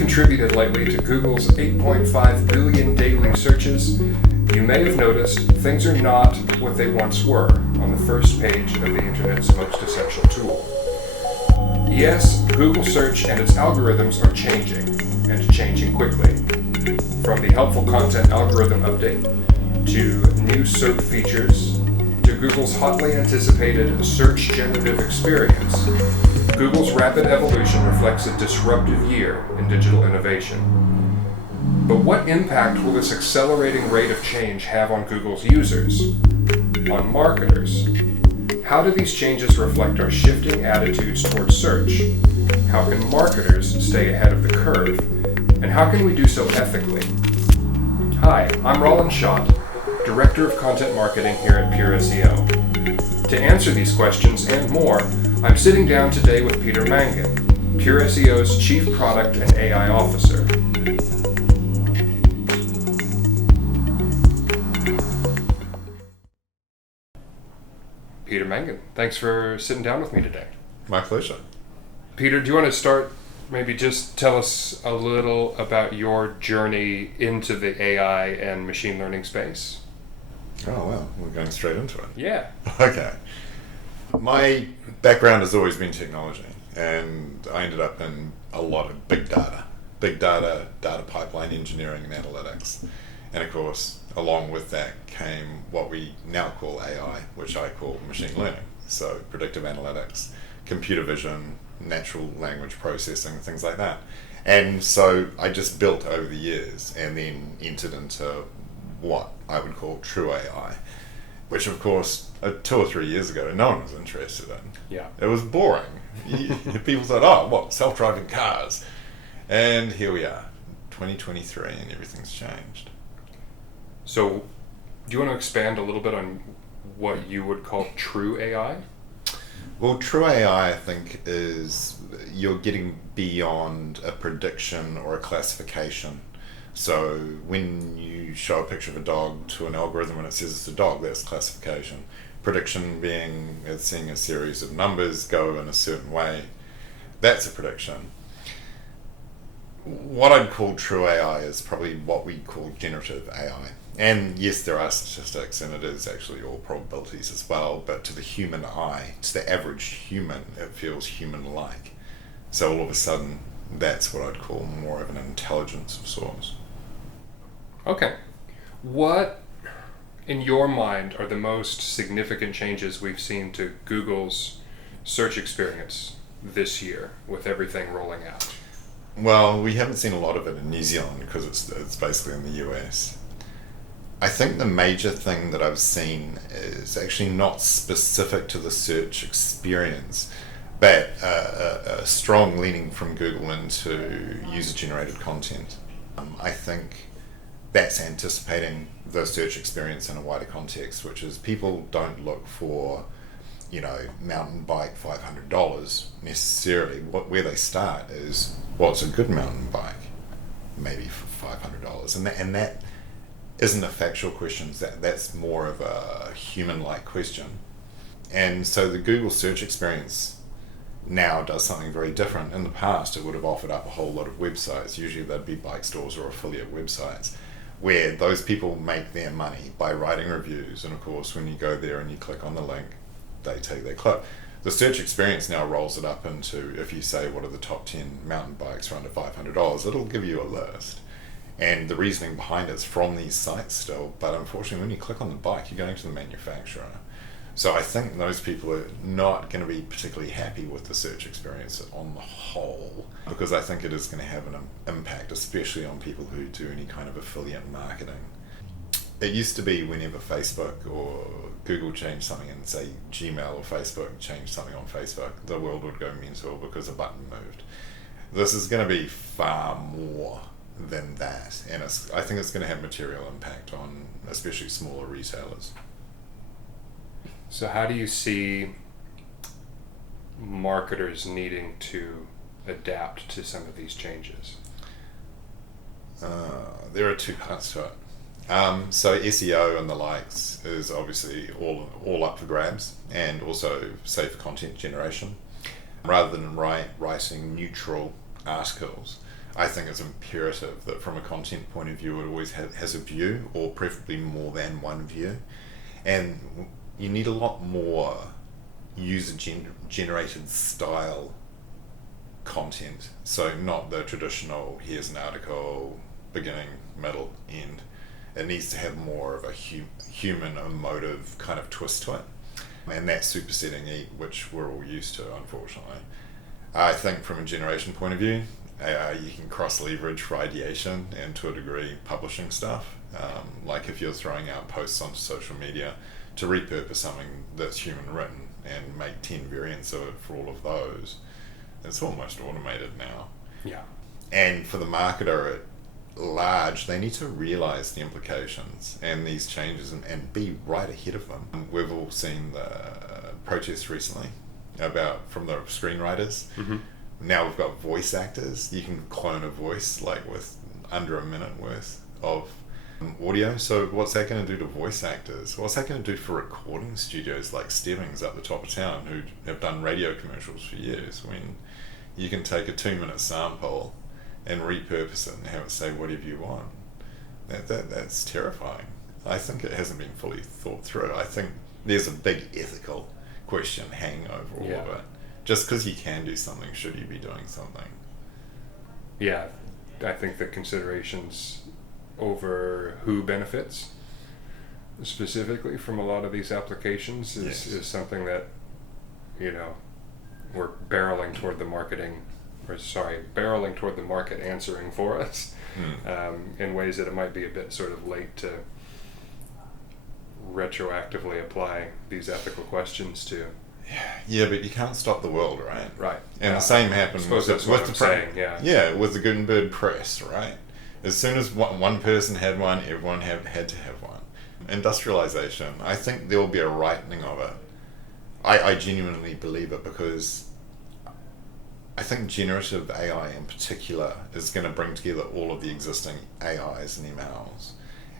contributed lately to Google's 8.5 billion daily searches, you may have noticed things are not what they once were on the first page of the Internet's most essential tool. Yes, Google Search and its algorithms are changing, and changing quickly. From the helpful content algorithm update, to new SERP features, to Google's hotly anticipated Search Generative Experience, Google's rapid evolution reflects a disruptive year in digital innovation. But what impact will this accelerating rate of change have on Google's users? On marketers? How do these changes reflect our shifting attitudes towards search? How can marketers stay ahead of the curve? And how can we do so ethically? Hi, I'm Rollan Schott, Director of Content Marketing here at Pure SEO. To answer these questions and more, I'm sitting down today with Peter Mangin, Pure SEO's Chief Product and AI Officer. Peter Mangin, thanks for sitting down with me today. My pleasure. Peter, do you want to start, maybe just tell us a little about your journey into the AI and machine learning space? Oh, well, we're going straight into it. Yeah. Okay. My background has always been technology, and I ended up in a lot of big data, data pipeline engineering and analytics. And of course, along with that came what we now call AI, which I call machine learning. So predictive analytics, computer vision, natural language processing, things like that. And so I just built over the years and then entered into what I would call true AI, which of course 2 or 3 years ago no one was interested in. Yeah. It was boring. People said, oh, what, self-driving cars? And here we are, 2023, and everything's changed. So, do you want to expand a little bit on what you would call true AI? Well, true AI, I think, is you're getting beyond a prediction or a classification. So when you show a picture of a dog to an algorithm and it says it's a dog, that's classification. Prediction being it's seeing a series of numbers go in a certain way. That's a prediction. What I'd call true AI is probably what we call generative AI. And yes, there are statistics, and it is actually all probabilities as well, but to the human eye, to the average human, it feels human-like. So all of a sudden, that's what I'd call more of an intelligence of sorts. Okay. What, in your mind, are the most significant changes we've seen to Google's search experience this year with everything rolling out? Well, we haven't seen a lot of it in New Zealand because it's basically in the US. I think the major thing that I've seen is actually not specific to the search experience, but a strong leaning from Google into user-generated content. I think that's anticipating the search experience in a wider context, which is people don't look for, mountain bike $500 necessarily. Where they start is, what's a good mountain bike? Maybe for $500, and that isn't a factual question. That's more of a human-like question. And so the Google search experience now does something very different. In the past, it would have offered up a whole lot of websites. Usually they'd be bike stores or affiliate websites, where those people make their money by writing reviews. And of course, when you go there and you click on the link, they take their clip. The search experience now rolls it up into, if you say, what are the top 10 mountain bikes for under $500, it'll give you a list. And the reasoning behind it's from these sites still, but unfortunately when you click on the bike, you're going to the manufacturer. So I think those people are not going to be particularly happy with the search experience on the whole, because I think it is going to have an impact, especially on people who do any kind of affiliate marketing. It used to be whenever Facebook or Google changed something, and say Gmail or Facebook changed something on Facebook, the world would go mental because a button moved. This is going to be far more than that, and I think it's going to have material impact on especially smaller retailers. So how do you see marketers needing to adapt to some of these changes? There are two parts to it. So SEO and the likes is obviously all up for grabs, and also safe content generation. Rather than writing neutral articles, I think it's imperative that from a content point of view, it always has a view, or preferably more than one view. And you need a lot more user-generated style content. So not the traditional, here's an article, beginning, middle, end. It needs to have more of a human emotive kind of twist to it. And that's supersetting which we're all used to, unfortunately. I think from a generation point of view, you can cross-leverage for ideation and, to a degree, publishing stuff. Like if you're throwing out posts onto social media, to repurpose something that's human written and make 10 variants of it for all of those, it's almost automated now. Yeah. And for the marketer at large, they need to realize the implications and these changes and be right ahead of them. We've all seen the protests recently from the screenwriters. Mm-hmm. Now we've got voice actors. You can clone a voice like with under a minute worth of audio. So what's that going to do to voice actors? What's that going to do for recording studios like Stebbings up the top of town, who have done radio commercials for years, when you can take a 2-minute sample and repurpose it and have it say whatever you want? That's terrifying. I think it hasn't been fully thought through. I think there's a big ethical question hanging over all of it. Just because you can do something, should you be doing something? Yeah, I think the considerations over who benefits specifically from a lot of these applications is something that, we're barreling toward the market answering for us in ways that it might be a bit sort of late to retroactively apply these ethical questions to. Yeah, but you can't stop the world, right? Right. And the same happened with the Gutenberg press, right? As soon as one person had one, everyone had to have one. Industrialization, I think there will be a rightening of it. I genuinely believe it, because I think generative AI in particular is going to bring together all of the existing AIs and MLs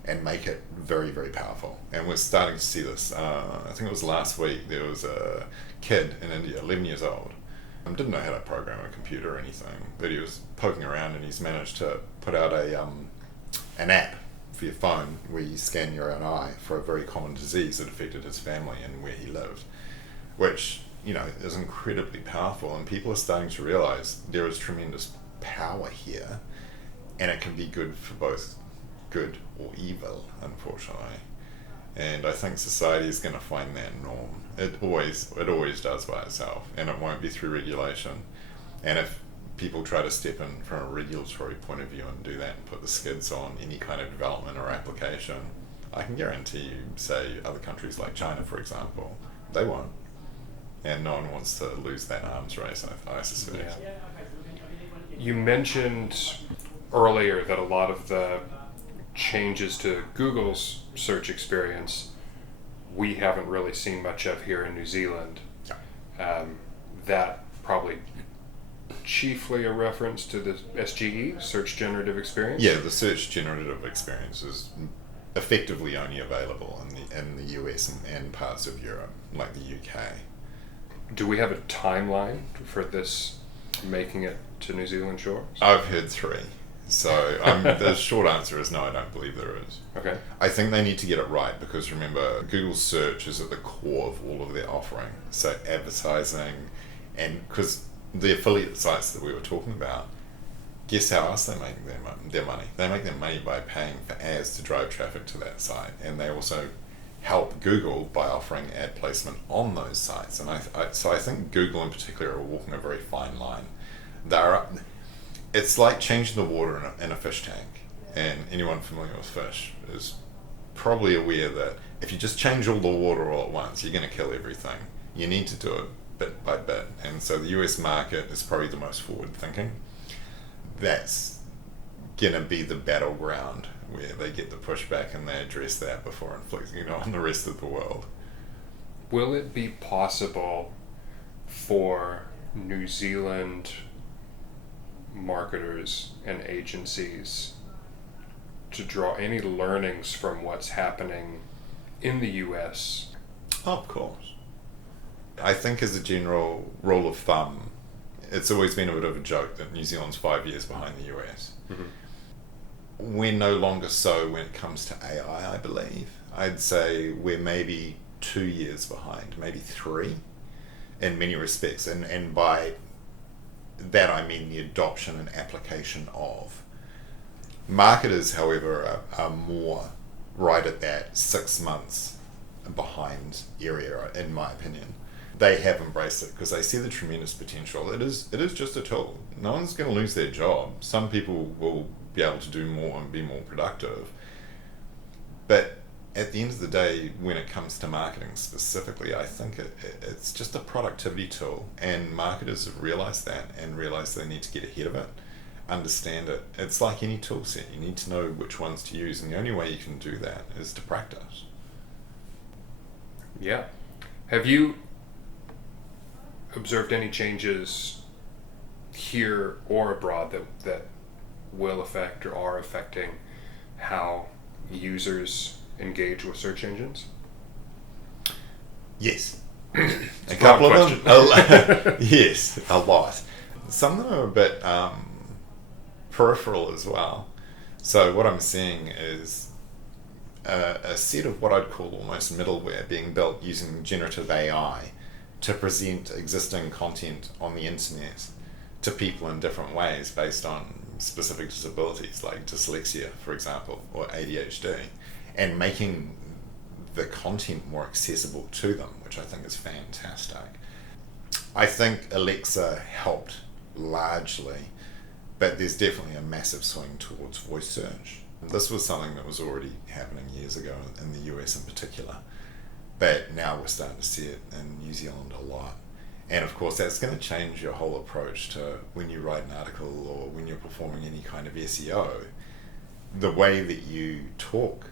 and make it very, very powerful. And we're starting to see this. I think it was last week, there was a kid in India, 11 years old, didn't know how to program a computer or anything, but he was poking around and he's managed to put out an app for your phone where you scan your own eye for a very common disease that affected his family and where he lived, which is incredibly powerful. And people are starting to realize there is tremendous power here, and it can be good for both good or evil, unfortunately. And I think society is going to find that norm. It always does by itself, and it won't be through regulation. And if people try to step in from a regulatory point of view and do that and put the skids on any kind of development or application, I can guarantee you, say other countries like China, for example, they won't. And no one wants to lose that arms race, I suspect. Yeah. You mentioned earlier that a lot of the changes to Google's search experience we haven't really seen much of here in New Zealand. That probably chiefly a reference to the SGE, Search Generative Experience? Yeah, the Search Generative Experience is effectively only available in the US and parts of Europe, like the UK. Do we have a timeline for this making it to New Zealand shores? I've heard 3. So the short answer is no, I don't believe there is. Okay. I think they need to get it right, because remember, Google search is at the core of all of their offering. So advertising, and because the affiliate sites that we were talking about, guess how else they make their money? They make their money by paying for ads to drive traffic to that site, and they also help Google by offering ad placement on those sites. And so I think Google in particular are walking a very fine line. It's like changing the water in a fish tank, and anyone familiar with fish is probably aware that if you just change all the water all at once, you're going to kill everything. You need to do it bit by bit, and so the US market is probably the most forward thinking. That's going to be the battleground where they get the pushback and they address that before inflicting it on the rest of the world. Will it be possible for New Zealand marketers and agencies to draw any learnings from what's happening in the US? Of course. I think as a general rule of thumb, it's always been a bit of a joke that New Zealand's 5 years behind the US. Mm-hmm. We're no longer so when it comes to AI, I believe. I'd say we're maybe 2 years behind, maybe 3 in many respects. And by that I mean the adoption and application of. Marketers, however, are more right at that 6 months behind area, in my opinion. They have embraced it because they see the tremendous potential. It is just a tool. No one's going to lose their job. Some people will be able to do more and be more productive. But at the end of the day, when it comes to marketing specifically, I think it's just a productivity tool, and marketers have realized that and realized they need to get ahead of it, understand it. It's like any tool set. You need to know which ones to use, and the only way you can do that is to practice. Yeah. Have you observed any changes here or abroad that will affect or are affecting how users engage with search engines? Yes. A couple of them. Yes, a lot. Some of them are a bit peripheral as well. So what I'm seeing is a set of what I'd call almost middleware being built using generative AI to present existing content on the internet to people in different ways based on specific disabilities like dyslexia, for example, or ADHD, and making the content more accessible to them, which I think is fantastic. I think Alexa helped largely, but there's definitely a massive swing towards voice search. This was something that was already happening years ago in the US in particular, but now we're starting to see it in New Zealand a lot. And of course that's going to change your whole approach to when you write an article or when you're performing any kind of SEO. The way that you talk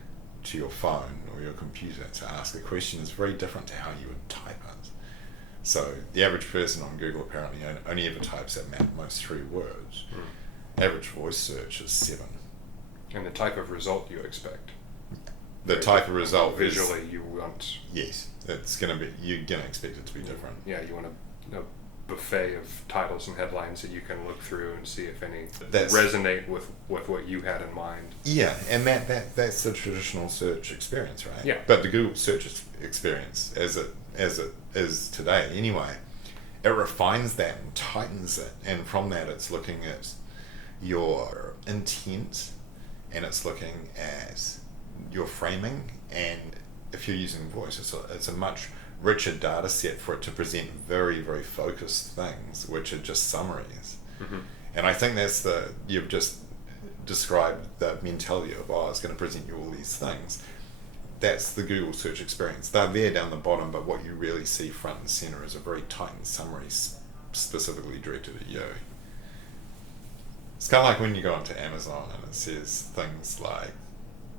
to your phone or your computer to ask a question is very different to how you would type it. So the average person on Google apparently only ever types at most 3 words. Average voice search is 7. And the type of result you expect. The type of result visually you want. Yes, it's going to be. You're going to expect it to be different. Yeah, you want a buffet of titles and headlines that you can look through and see if any resonate with what you had in mind. Yeah, and that's the traditional search experience, right? Yeah. But the Google search experience, as it is today, anyway, it refines that and tightens it, and from that, it's looking at your intent, and it's looking at your framing, and if you're using voice, it's a much richer data set for it to present very, very focused things, which are just summaries. Mm-hmm. And I think you've just described the mentality of, it's going to present you all these things. That's the Google search experience. They're there down the bottom, but what you really see front and center is a very tightened summary specifically directed at you. It's kind of like when you go onto Amazon and it says things like,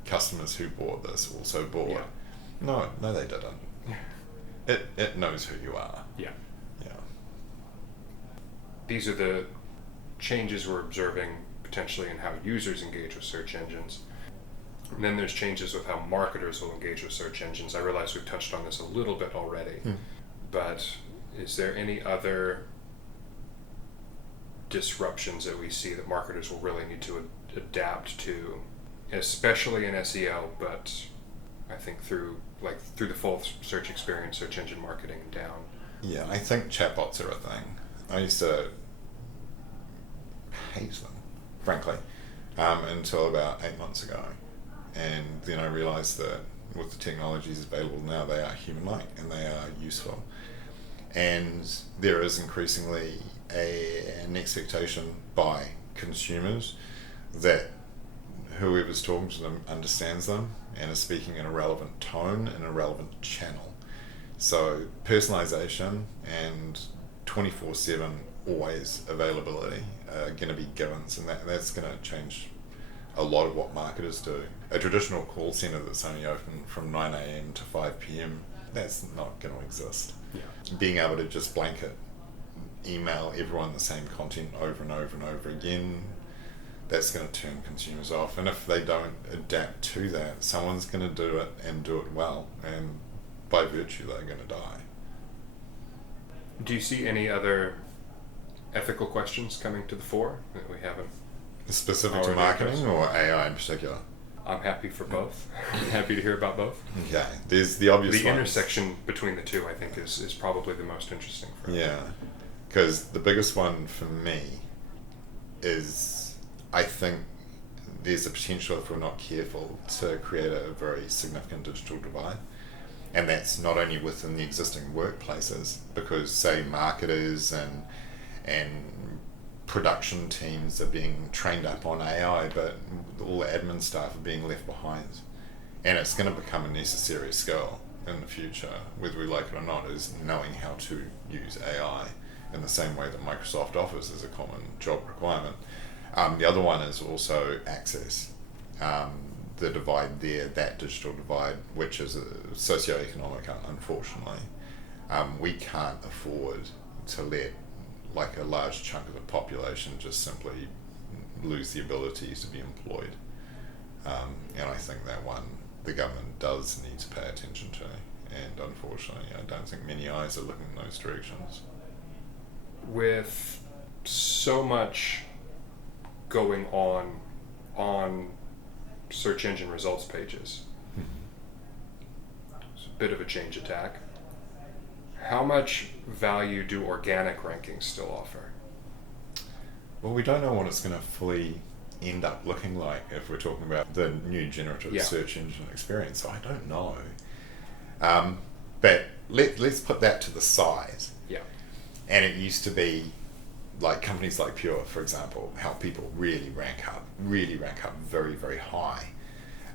customers who bought this also bought. Yeah. No, they didn't. It knows who you are. Yeah. Yeah. These are the changes we're observing potentially in how users engage with search engines. And then there's changes with how marketers will engage with search engines. I realize we've touched on this a little bit already, but is there any other disruptions that we see that marketers will really need to adapt to, especially in SEO, but I think through the full search experience, search engine marketing down? Yeah, I think chatbots are a thing. I used to hate them, frankly, until about 8 months ago. And then I realized that with the technologies available now, they are human-like and they are useful. And there is increasingly an expectation by consumers that whoever's talking to them understands them and is speaking in a relevant tone and a relevant channel. So personalization and 24/7 always availability are going to be givens, and that's going to change a lot of what marketers do. A traditional call center that's only open from 9 a.m. to 5 p.m, that's not going to exist. Yeah. Being able to just blanket email everyone the same content over and over and over again, that's going to turn consumers off. And if they don't adapt to that, someone's going to do it and do it well, and by virtue they're going to die. Do you see any other ethical questions coming to the fore that we haven't? Specific to Already marketing addressed. or AI in particular? I'm happy for both. Happy to hear about both. Okay, there's the obvious The ones. intersection between the two, I think, is probably the most interesting for us. Yeah, because the biggest one for me is, I think there's a potential, if we're not careful, to create a very significant digital divide. And that's not only within the existing workplaces, because say marketers and production teams are being trained up on AI, but all the admin staff are being left behind. And it's going to become a necessary skill in the future, whether we like it or not, is knowing how to use AI in the same way that Microsoft Office is a common job requirement. The other one is also access. The divide there, that digital divide, which is a socioeconomic, unfortunately. We can't afford to let like a large chunk of the population just simply lose the ability to be employed. And I think that one the government does need to pay attention to. And unfortunately, I don't think many eyes are looking in those directions. With so much going on search engine results pages, it's a bit of a change attack. How much value do organic rankings still offer? Well, we don't know what it's going to fully end up looking like if we're talking about the new generative search engine experience. So I don't know. But let's put that to the side. Yeah. And it used to be like companies like Pure, for example, how people really rank up very, very high.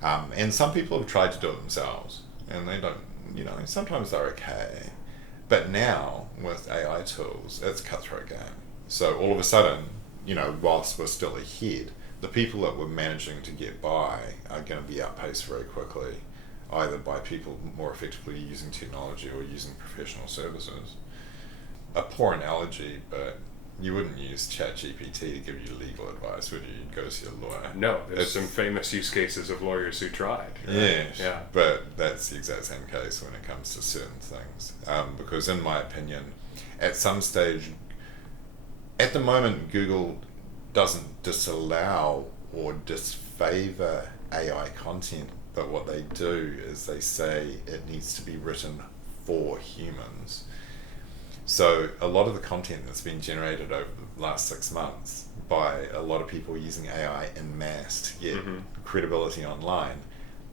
And some people have tried to do it themselves, and they don't, sometimes they're okay. But now, with AI tools, it's a cutthroat game. So all of a sudden, whilst we're still ahead, the people that we're managing to get by are going to be outpaced very quickly, either by people more effectively using technology or using professional services. A poor analogy, but you wouldn't use ChatGPT to give you legal advice, would you? You'd go see a lawyer. No, there's some famous use cases of lawyers who tried. Right? Yes, yeah. But that's the exact same case when it comes to certain things. Because in my opinion, at some stage, at the moment, Google doesn't disallow or disfavor AI content, but what they do is they say it needs to be written for humans. So a lot of the content that's been generated over the last 6 months by a lot of people using AI en masse to get credibility online,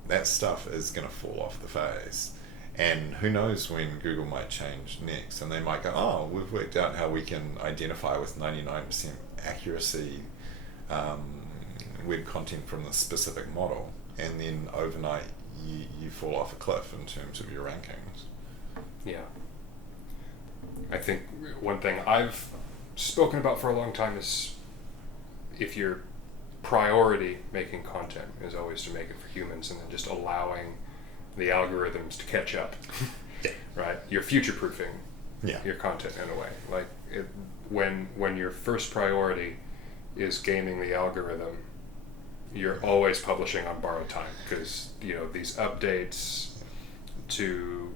that stuff is going to fall off the face. And who knows when Google might change next, and they might go, oh, we've worked out how we can identify with 99% accuracy web content from the specific model, and then overnight you fall off a cliff in terms of your rankings. Yeah. I think one thing I've spoken about for a long time is if your priority making content is always to make it for humans and then just allowing the algorithms to catch up, right? You're future-proofing your content in a way. Like when your first priority is gaming the algorithm, you're always publishing on borrowed time because these updates to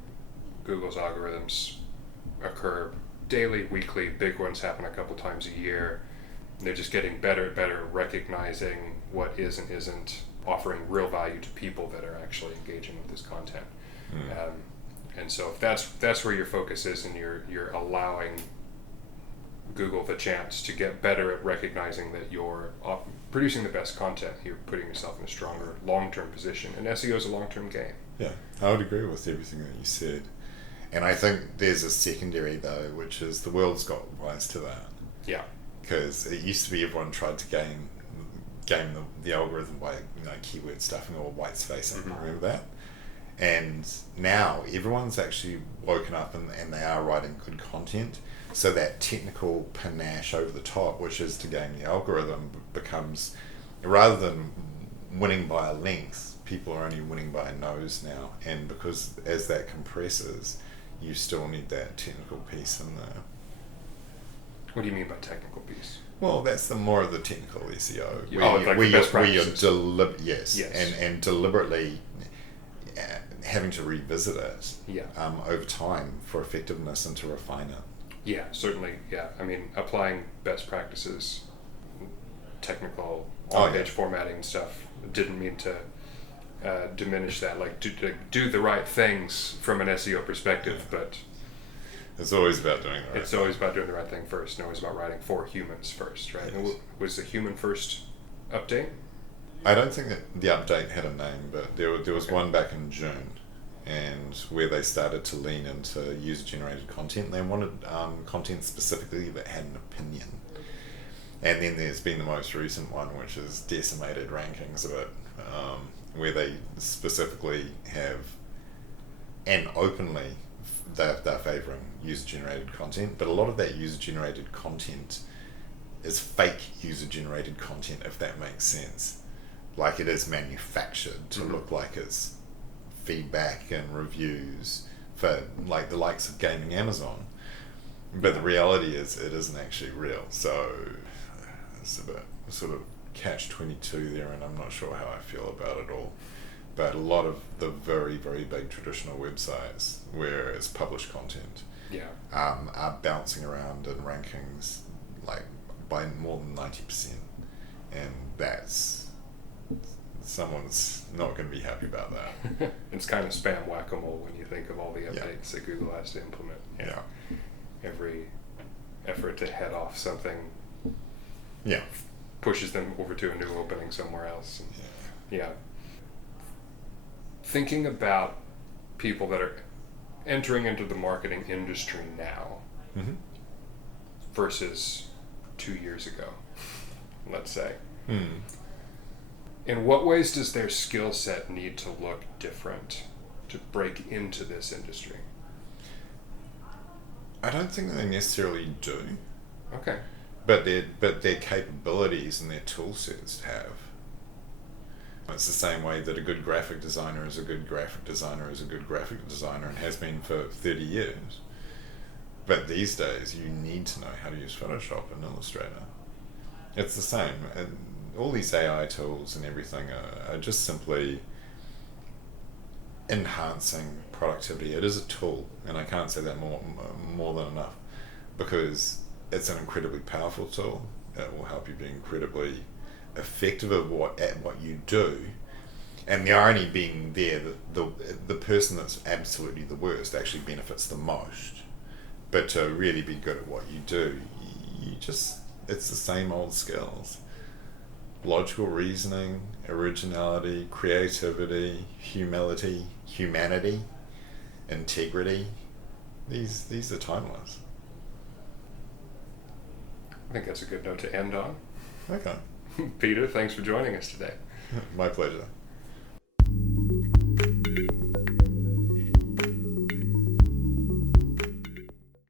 Google's algorithms occur daily, weekly. Big ones happen a couple times a year. They're just getting better and better recognizing what is and isn't offering real value to people that are actually engaging with this content. And so if that's where your focus is, and you're allowing Google the chance to get better at recognizing that you're producing the best content, you're putting yourself in a stronger long-term position. And SEO is a long-term game. Yeah, I would agree with everything that you said. And I think there's a secondary though, which is the world's got wise to that. Yeah. Because it used to be everyone tried to game the algorithm by keyword stuffing or white spacing. Remember that? And now everyone's actually woken up and they are writing good content. So that technical panache over the top, which is to game the algorithm, becomes, rather than winning by a length, people are only winning by a nose now. And because as that compresses, you still need that technical piece in there. What do you mean by technical piece? Well, that's the more of the technical SEO. Where you're and deliberately having to revisit it over time for effectiveness and to refine it. Yeah, certainly. Yeah, I mean, applying best practices, technical on-page formatting stuff didn't mean to diminish that. Like, do the right things from an SEO perspective, but it's always about doing the right. It's always about doing the right thing first, and always about writing for humans first, right? Yes. Was the human first update? I don't think that the update had a name, but there was one back in June, and where they started to lean into user-generated content. They wanted content specifically that had an opinion. And then there's been the most recent one, which is decimated rankings of it, where they specifically have, and openly, they're favouring user-generated content, but a lot of that user-generated content is fake user-generated content, if that makes sense. Like, it is manufactured to look like it's feedback and reviews for like the likes of gaming Amazon, but the reality is it isn't actually real. So it's a bit sort of catch-22 there, and I'm not sure how I feel about it all. But a lot of the very, very big traditional websites where it's published content are bouncing around in rankings like by more than 90%, and that's, someone's not going to be happy about that. It's kind of spam whack-a-mole when you think of all the updates that Google has to implement. Yeah. Every effort to head off something pushes them over to a new opening somewhere else. And thinking about people that are entering into the marketing industry now versus 2 years ago, let's say. In what ways does their skill set need to look different to break into this industry? I don't think they necessarily do. Okay. But their capabilities and their tool sets have. It's the same way that a good graphic designer is a good graphic designer is a good graphic designer and has been for 30 years. But these days, you need to know how to use Photoshop and Illustrator. It's the same. And all these AI tools and everything are just simply enhancing productivity. It is a tool, and I can't say that more than enough, because it's an incredibly powerful tool. It will help you be incredibly effective at what you do. And the irony being there that the person that's absolutely the worst actually benefits the most. But to really be good at what you do, it's the same old skills. Logical reasoning, originality, creativity, humility, humanity, integrity. These are timeless. I think that's a good note to end on. Okay. Peter, thanks for joining us today. My pleasure.